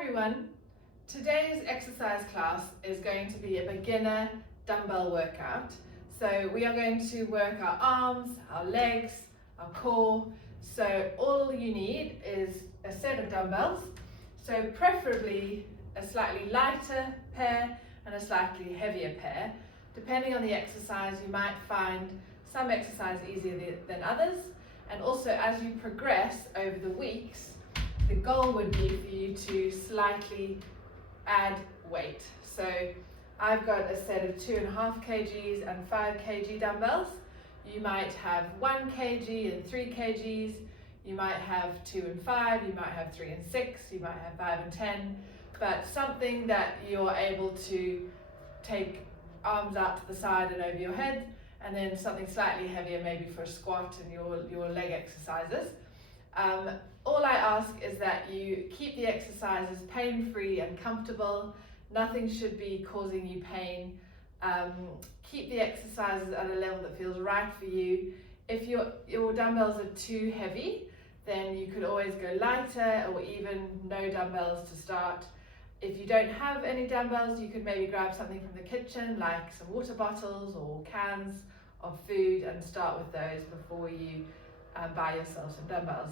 everyone, today's exercise class is going to be a beginner dumbbell workout. So we are going to work our arms, our legs, our core. So all you need is a set of dumbbells. So preferably a slightly lighter pair and a slightly heavier pair. Depending on the exercise, you might find some exercise easier than others. And also as you progress over the weeks, the goal would be for you to slightly add weight. So I've got a set of 2.5 kgs and 5 kg dumbbells. You might have 1 kg and 3 kgs. You might have 2 and 5, you might have 3 and 6, you might have 5 and 10, but something that you're able to take arms out to the side and over your head, and then something slightly heavier maybe for a squat and your leg exercises. All I ask is that you keep the exercises pain-free and comfortable. Nothing should be causing you pain. Keep the exercises at a level that feels right for you. If your dumbbells are too heavy, then you could always go lighter or even no dumbbells to start. If you don't have any dumbbells, you could maybe grab something from the kitchen, like some water bottles or cans of food, and start with those before you buy yourself some dumbbells.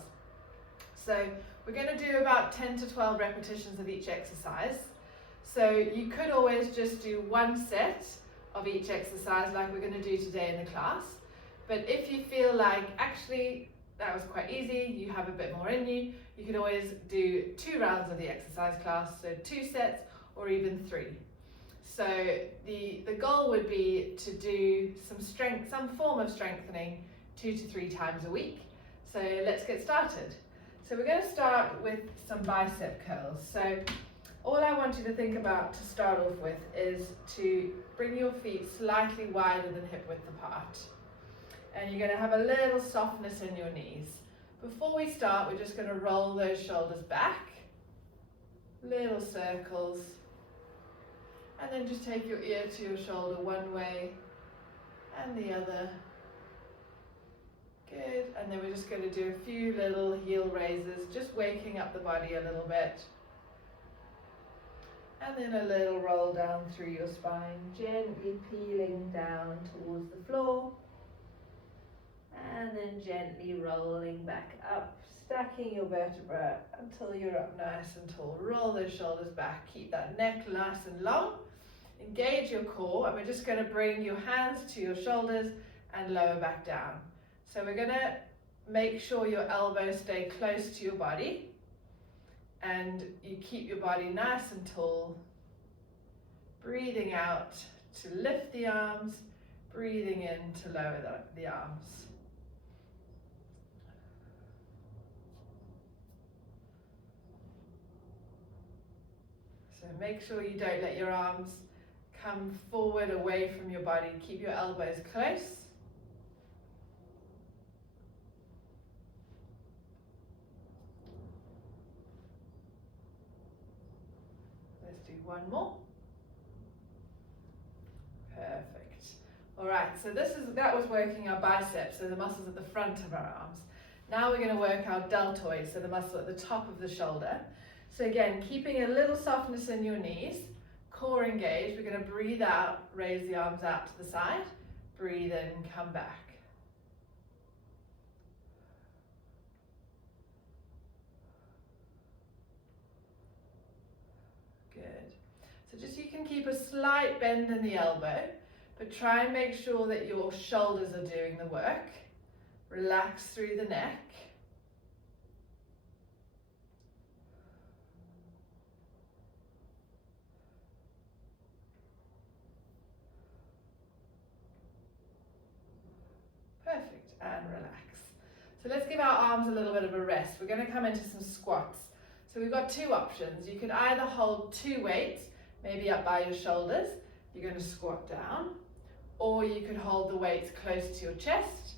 So we're going to do about 10 to 12 repetitions of each exercise. So you could always just do one set of each exercise like we're going to do today in the class. But if you feel like actually that was quite easy, you have a bit more in you, you could always do 2 rounds of the exercise class, so 2 sets or even 3. So the goal would be to do some form of strengthening 2 to 3 times a week. So let's get started. So we're going to start with some bicep curls. So all I want you to think about to start off with is to bring your feet slightly wider than hip width apart. And you're going to have a little softness in your knees. Before we start, we're just going to roll those shoulders back, little circles, and then just take your ear to your shoulder one way and the other. Good, and then we're just going to do a few little heel raises, just waking up the body a little bit. And then a little roll down through your spine, gently peeling down towards the floor. And then gently rolling back up, stacking your vertebra until you're up nice and tall. Roll those shoulders back, keep that neck nice and long. Engage your core, and we're just going to bring your hands to your shoulders and lower back down. So we're going to make sure your elbows stay close to your body and you keep your body nice and tall. Breathing out to lift the arms, breathing in to lower the arms. So make sure you don't let your arms come forward away from your body. Keep your elbows close. Let's do one more. Perfect. All right, so that was working our biceps, so the muscles at the front of our arms. Now we're going to work our deltoid, so the muscle at the top of the shoulder. So again, keeping a little softness in your knees, core engaged. We're going to breathe out, raise the arms out to the side, breathe in, come back. Good. So just you can keep a slight bend in the elbow, but try and make sure that your shoulders are doing the work. Relax through the neck. Perfect, and relax. So let's give our arms a little bit of a rest. We're going to come into some squats. So we've got 2 options. You could either hold 2 weights, maybe up by your shoulders. You're going to squat down. Or you could hold the weights close to your chest.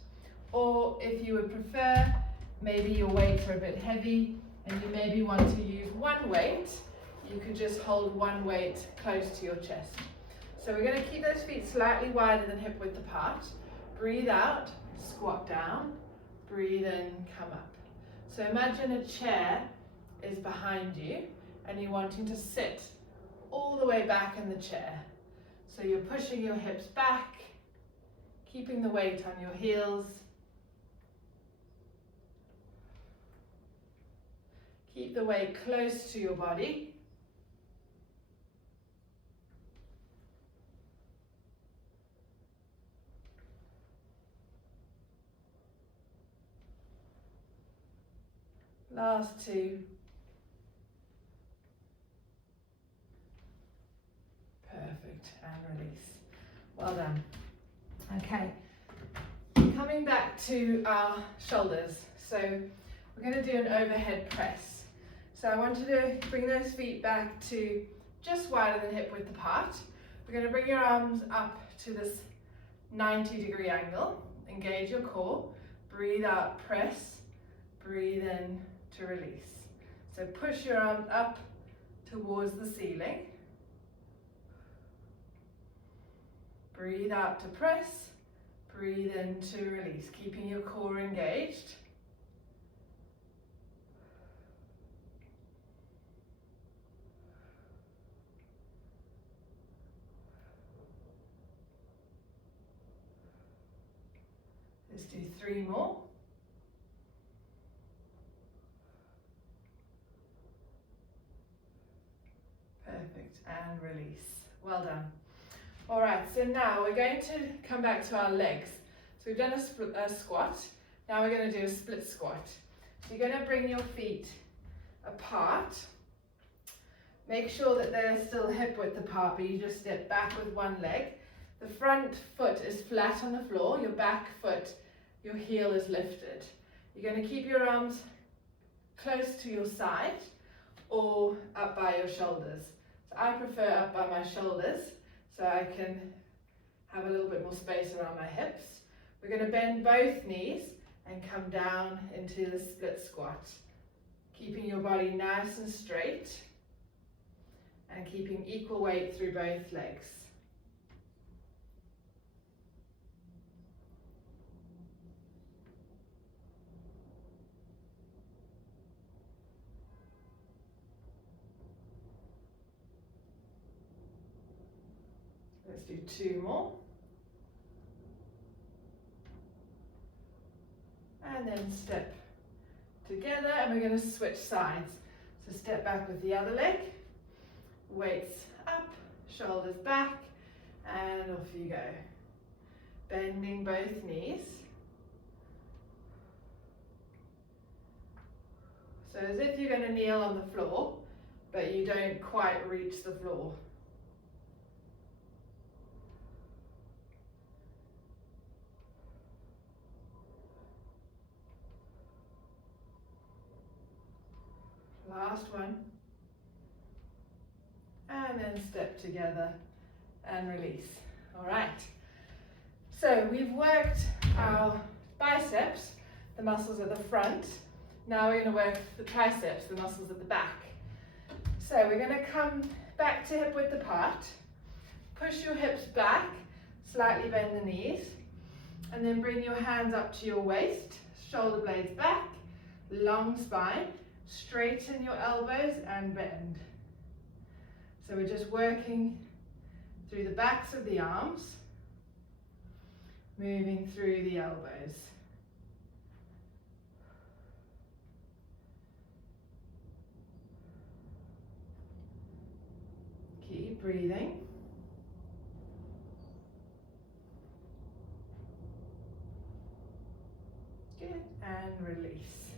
Or if you would prefer, maybe your weights are a bit heavy and you maybe want to use 1 weight, you could just hold 1 weight close to your chest. So we're going to keep those feet slightly wider than hip width apart. Breathe out, squat down, breathe in, come up. So imagine a chair is behind you and you're wanting to sit all the way back in the chair. So you're pushing your hips back, keeping the weight on your heels. Keep the weight close to your body. Last two. Perfect, and release. Well done. Okay, coming back to our shoulders. So we're going to do an overhead press. So I want you to bring those feet back to just wider than hip width apart. We're going to bring your arms up to this 90-degree angle. Engage your core. Breathe out, press. Breathe in to release. So push your arms up towards the ceiling. Breathe out to press. Breathe in to release, keeping your core engaged. Let's do 3 more. Perfect, and release. Well done. All right, so now we're going to come back to our legs. So we've done a squat. Now we're going to do a split squat. So you're going to bring your feet apart. Make sure that they're still hip width apart, but you just step back with one leg. The front foot is flat on the floor. Your back foot, your heel is lifted. You're going to keep your arms close to your side or up by your shoulders. So I prefer up by my shoulders, so I can have a little bit more space around my hips. We're going to bend both knees and come down into the split squat, keeping your body nice and straight and keeping equal weight through both legs. Let's do 2 more. And then step together, and we're going to switch sides. So step back with the other leg, weights up, shoulders back, and off you go. Bending both knees. So as if you're going to kneel on the floor, but you don't quite reach the floor. Last one, and then step together and release. All right, so we've worked our biceps, the muscles at the front. Now we're going to work the triceps, the muscles at the back. So we're going to come back to hip width apart, push your hips back, slightly bend the knees, and then bring your hands up to your waist, shoulder blades back, long spine. Straighten your elbows and bend. So we're just working through the backs of the arms, moving through the elbows. Keep breathing. Good, and release.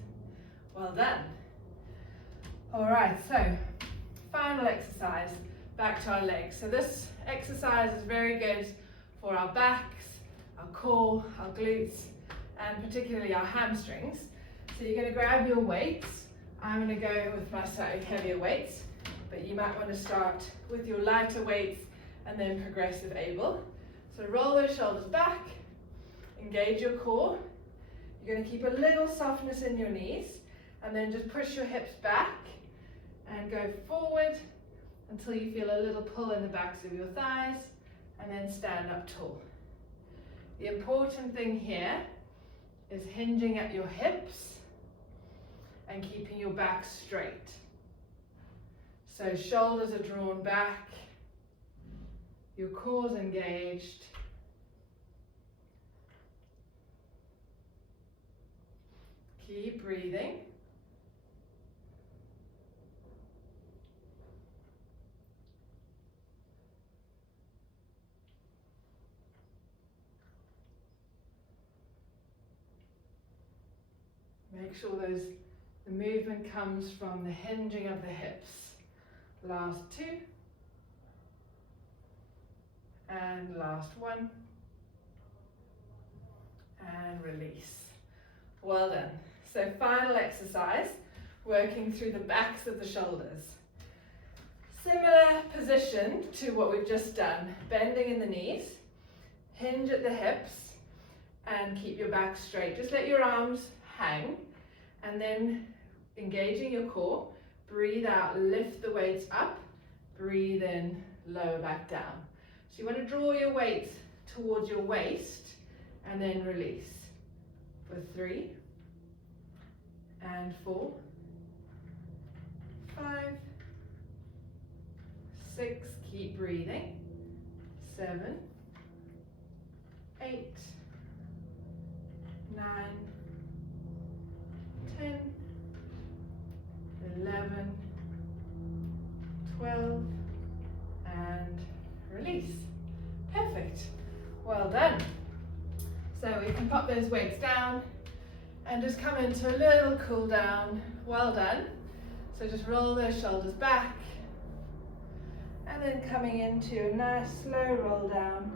Well done. All right, so final exercise, back to our legs. So this exercise is very good for our backs, our core, our glutes, and particularly our hamstrings. So you're going to grab your weights. I'm going to go with my slightly heavier weights, but you might want to start with your lighter weights and then progressive able. So roll those shoulders back, engage your core. You're going to keep a little softness in your knees, and then just push your hips back and go forward until you feel a little pull in the backs of your thighs, and then stand up tall. The important thing here is hinging at your hips and keeping your back straight. So shoulders are drawn back, your core's engaged. Keep breathing. Make sure the movement comes from the hinging of the hips. Last two. And last one. And release. Well done. So final exercise, working through the backs of the shoulders. Similar position to what we've just done, bending in the knees, hinge at the hips, and keep your back straight. Just let your arms hang, and then engaging your core, breathe out, lift the weights up, breathe in, lower back down. So you want to draw your weight towards your waist, and then release. For 3, and 4, 5, 6, keep breathing, 7, 8, 9, 10, 11, 12, and release. Perfect. Well done. So we can pop those weights down and just come into a little cool down. Well done. So just roll those shoulders back, and then coming into a nice slow roll down,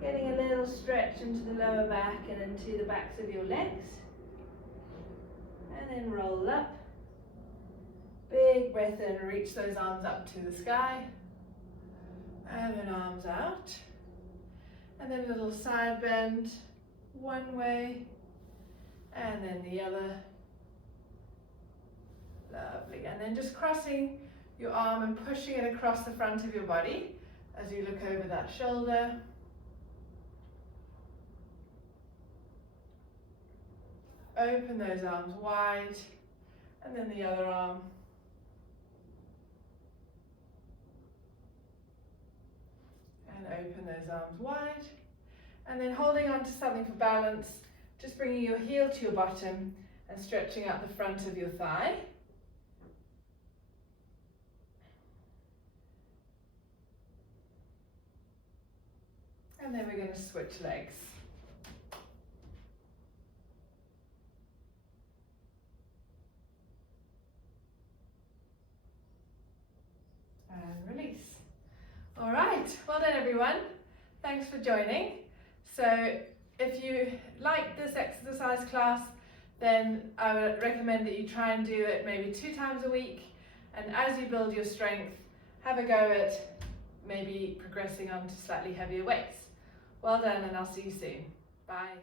getting a little stretch into the lower back and into the backs of your legs, and then roll up. Big breath in, reach those arms up to the sky, and then arms out, and then a little side bend one way and then the other. Lovely. And then just crossing your arm and pushing it across the front of your body as you look over that shoulder. Open those arms wide, and then the other arm. And open those arms wide. And then holding on to something for balance, just bringing your heel to your bottom and stretching out the front of your thigh. And then we're going to switch legs. And release. All right, well done everyone. Thanks for joining. So if you like this exercise class, then I would recommend that you try and do it maybe 2 times a week. And as you build your strength, have a go at maybe progressing on to slightly heavier weights. Well done, and I'll see you soon. Bye.